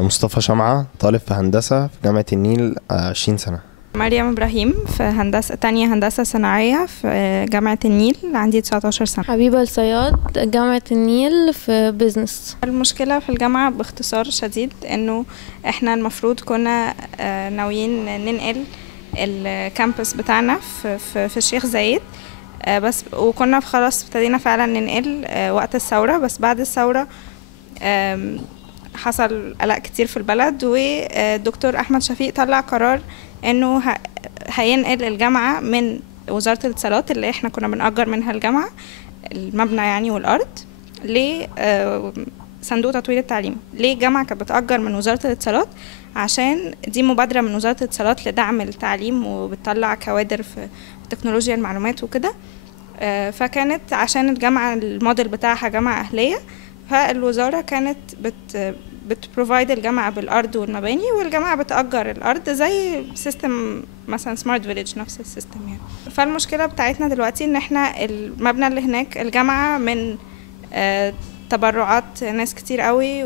مصطفى شمعة، طالب في هندسة في جامعة النيل، 20 سنة. مريم إبراهيم في هندسة تانية، هندسة صناعية في جامعة النيل، عندي 19 سنة. حبيبة الصياد، جامعة النيل في بيزنس. المشكلة في الجامعة باختصار شديد انه احنا المفروض كنا ناويين ننقل الكامبس بتاعنا في الشيخ زايد، بس وكنا خلاص ابتدينا فعلا ننقل وقت الثورة. بس بعد الثورة حصل قلق كتير في البلد، والدكتور أحمد شفيق طلع قرار انه هينقل الجامعة من وزارة الاتصالات اللي احنا كنا بنأجر منها الجامعة المبنى يعني والأرض لصندوق تطوير التعليم. ليه الجامعة كانت بتأجر من وزارة الاتصالات؟ عشان دي مبادرة من وزارة الاتصالات لدعم التعليم وبتطلع كوادر في تكنولوجيا المعلومات وكده. فكانت عشان الجامعة الموديل بتاعها جامعة أهلية، فالوزارة كانت بتبروفايد الجامعة بالأرض والمباني، والجامعة بتأجر الأرض زي سيستم مثلا سمارت فيليج، نفس السيستم يعني. فالمشكلة بتاعتنا دلوقتي ان احنا المبنى اللي هناك الجامعة من تبرعات ناس كتير قوي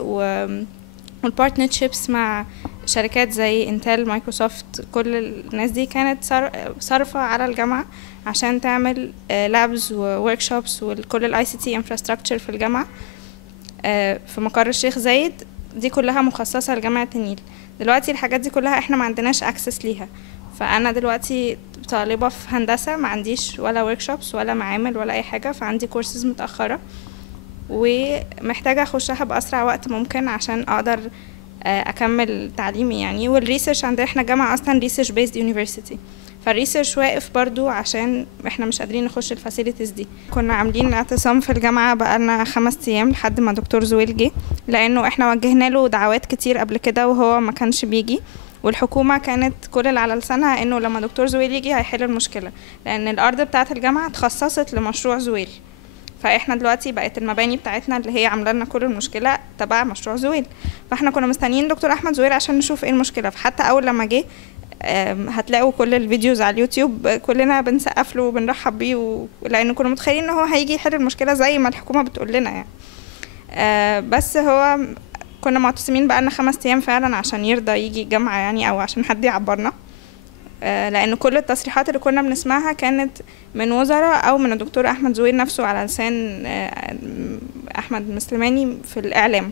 والبارتنرشيبس مع شركات زي انتل، مايكروسوفت، كل الناس دي كانت صارفة على الجامعة عشان تعمل لابز ووركشوبس وكل الاي سي تي انفراستراكشر في الجامعة في مقر الشيخ زايد. دي كلها مخصصة لجامعة النيل. دلوقتي الحاجات دي كلها احنا ما عندناش اكسس ليها. فانا دلوقتي طالبة في هندسة، ما عنديش ولا وركشوبس ولا معامل ولا اي حاجة، فعندي كورسز متأخرة ومحتاجة اخشها بأسرع وقت ممكن عشان اقدر اكمل تعليمي يعني. والريسيرش عندنا احنا جامعة اصلا ريسيرش بيزد يونيفرسيتي، فالريسيرش واقف برضو عشان احنا مش قادرين نخش الفاسيلتيز دي. كنا عاملين اعتصام في الجامعة بقالنا 5 ايام لحد ما دكتور زويل جه، لانه احنا وجهنا له دعوات كتير قبل كده وهو ما كانش بيجي، والحكومة كانت كل اللي على لسانها انه لما دكتور زويل يجي هيحل المشكلة، لان الارض بتاعة الجامعة اتخصصت لمشروع زويل. فاحنا دلوقتي بقت المباني بتاعتنا اللي هي عامله لنا كل المشكله تبع مشروع زويل، فاحنا كنا مستنيين دكتور احمد زويل عشان نشوف ايه المشكله. فحتى اول لما جه هتلاقوا كل الفيديوز على اليوتيوب كلنا بنسقف له وبنرحب بيه لان كنا متخيلين ان هو هيجي يحل المشكله زي ما الحكومه بتقول لنا يعني. بس هو كنا معتصمين بقالنا 5 ايام فعلا عشان يرضى يجي الجامعه يعني، او عشان حد يعبرنا، لأن كل التصريحات اللي كنا بنسمعها كانت من وزراء أو من الدكتور أحمد زويل نفسه على لسان أحمد مسلماني في الإعلام.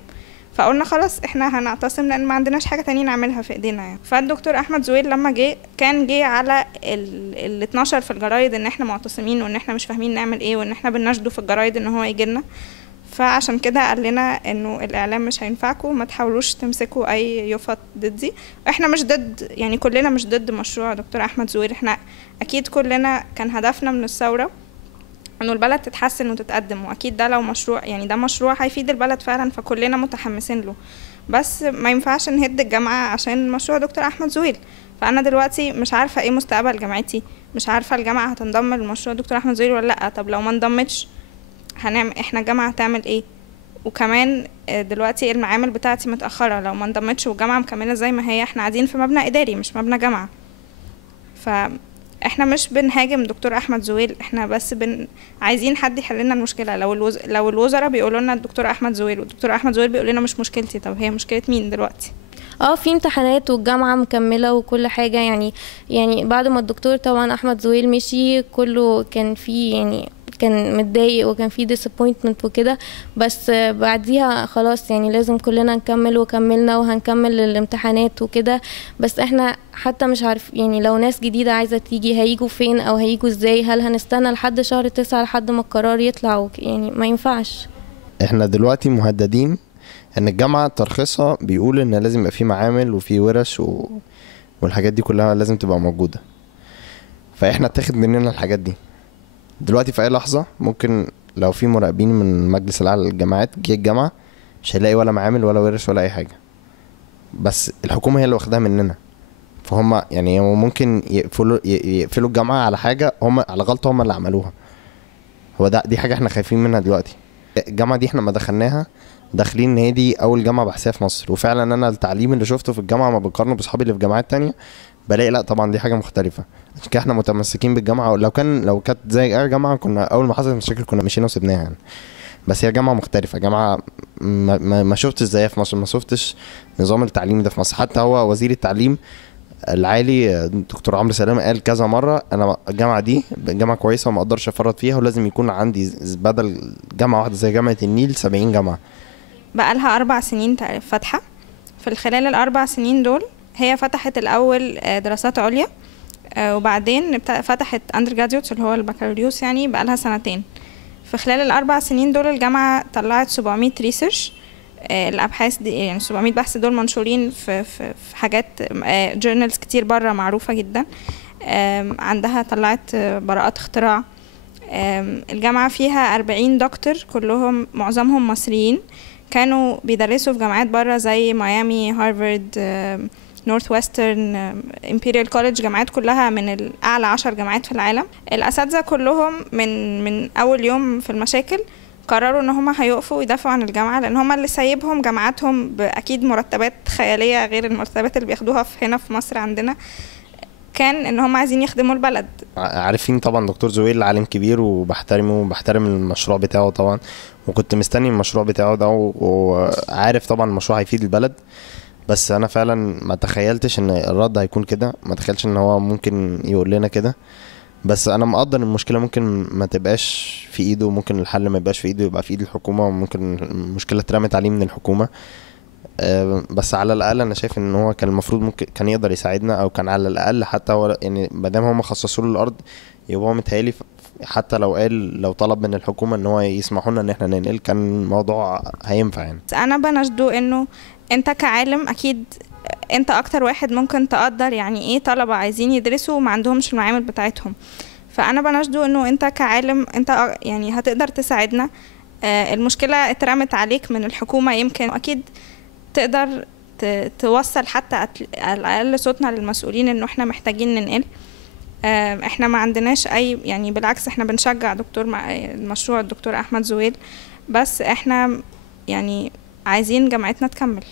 فقلنا خلاص احنا هنعتصم لأن ما عندناش حاجة تانية نعملها في ايدينا يعني. فالدكتور أحمد زويل لما جه كان جه على ال 12 في الجرايد ان احنا معتصمين وان احنا مش فاهمين نعمل ايه، وان احنا بنناشده في الجرايد ان هو يجيلنا. فعشان كده قال لنا انه الاعلام مش هينفعكم، ما تحاولوش تمسكوا اي يفط ضدي. احنا مش ضد يعني، كلنا مش ضد مشروع دكتور احمد زويل، احنا اكيد كلنا كان هدفنا من الثوره انه البلد تتحسن وتتقدم، واكيد ده لو مشروع يعني ده مشروع هيفيد البلد فعلا، فكلنا متحمسين له. بس ما ينفعش نهد الجامعه عشان مشروع دكتور احمد زويل. فانا دلوقتي مش عارفه ايه مستقبل جامعتي، مش عارفه الجامعه هتنضم لمشروع دكتور احمد زويل ولا لا. طب لو ما انضمتش هنعمل احنا الجامعة هتعمل ايه؟ وكمان دلوقتي المعامل بتاعتي متأخرة، لو ما انضمتش والجامعة مكملة زي ما هي، احنا قاعدين في مبنى إداري مش مبنى جامعة. فاحنا مش بنهاجم دكتور أحمد زويل، احنا بس عايزين حد يحل لنا المشكلة. لو الوزراء بيقولوا لنا الدكتور أحمد زويل والدكتور أحمد زويل بيقول لنا مش مشكلتي، طب هي مشكلة مين دلوقتي؟ في امتحانات والجامعة مكملة وكل حاجة يعني بعد ما الدكتور طبعا احمد زويل مشي كله كان فيه يعني كان متضايق وكان فيه disappointment وكده، بس بعديها خلاص يعني لازم كلنا نكمل وكملنا وهنكمل الامتحانات وكده. بس احنا حتى مش عارف يعني لو ناس جديدة عايزة تيجي هيجوا فين او هيجوا ازاي؟ هل هنستنى لحد شهر 9 لحد ما القرار يطلع؟ يعني ما ينفعش. احنا دلوقتي مهددين ان الجامعة ترخيصها بيقول ان لازم يبقى فيه معامل وفيه ورش والحاجات دي كلها لازم تبقى موجودة، فاحنا اتاخد مننا الحاجات دي. دلوقتي في اي لحظة ممكن لو في مراقبين من مجلس الاعلى للجامعات جه الجامعة مش هيلاقي ولا معامل ولا ورش ولا اي حاجة، بس الحكومة هي اللي واخداها مننا. فهم يعني ممكن يقفلوا الجامعة على حاجة هم على غلطة هم اللي عملوها. هو دي حاجة احنا خايفين منها دلوقتي. الجامعة دي احنا ما دخلناها داخلين ان هي دي اول جامعة بحثية في مصر، وفعلا انا التعليم اللي شفته في الجامعة ما بقارنه باصحابي اللي في جامعات تانية بلاقي لا طبعا دي حاجة مختلفة. عشان كده احنا متمسكين بالجامعة، لو كانت زي اي جامعة كنا اول ما حصلت مشاكل كنا مشينا وسبناها يعني. بس هي جامعة مختلفة، جامعة ما شفتش زيها في مصر، ما شفتش نظام التعليم ده في مصر. حتى هو وزير التعليم العالي دكتور عمرو سلامه قال كذا مره انا الجامعه دي جامعه كويسه وما اقدرش افرط فيها، ولازم يكون عندي بدل جامعه واحده زي جامعه النيل 70 جامعه. بقى لها 4 سنين فاتحه. في خلال ال4 سنين دول هي فتحت الاول دراسات عليا، وبعدين فتحت undergraduates اللي هو البكالوريوس، يعني بقى لها 2 سنين. في خلال ال4 سنين دول الجامعه طلعت 700 ريسيرش. الابحاث دي يعني 700 بحث دول منشورين في حاجات جورنالز كتير بره معروفه جدا. عندها طلعت براءات اختراع. الجامعه فيها 40 دكتور كلهم معظمهم مصريين، كانوا بيدرسوا في جامعات بره زي ميامي، هارفارد، نورث ويسترن، امبيريال كوليدج، جامعات كلها من الاعلى 10 جامعات في العالم. الاساتذه كلهم من اول يوم في المشاكل قرروا ان هم هيقفوا ويدافعوا عن الجامعه، لان هم اللي سايبهم جامعاتهم باكيد مرتبات خياليه غير المرتبات اللي بياخدوها هنا في مصر عندنا، كان ان هم عايزين يخدموا البلد. عارفين طبعا دكتور زويل عالم كبير وبحترمه وبحترم المشروع بتاعه طبعا، وكنت مستني المشروع بتاعه ده وعارف طبعا المشروع هيفيد البلد. بس انا فعلا ما تخيلتش ان الرد هيكون كده، ما تخيلش ان هو ممكن يقول لنا كده. بس انا مقدر المشكله ممكن ما تبقاش في ايده، ممكن الحل ما يبقاش في ايده، يبقى في ايد الحكومه، وممكن المشكله اترمت عليه من الحكومه. بس على الاقل انا شايف ان هو كان المفروض ممكن كان يقدر يساعدنا، او كان على الاقل حتى هو يعني ما دام هم خصصوا له الارض يبقى هو متهيألي حتى لو طلب من الحكومه ان هو يسمحوا لنا ان احنا ننقل كان الموضوع هينفع يعني. انا بناشده انه انت كعالم اكيد انت اكتر واحد ممكن تقدر يعني ايه طلبة عايزين يدرسوا وما عندهمش المعامل بتاعتهم. فانا بناشده انه انت كعالم انت يعني هتقدر تساعدنا. المشكلة اترمت عليك من الحكومة، يمكن اكيد تقدر توصل حتى على الاقل صوتنا للمسؤولين انه احنا محتاجين ننقل. احنا ما عندناش اي يعني، بالعكس احنا بنشجع المشروع الدكتور احمد زويل، بس احنا يعني عايزين جامعتنا تكمل.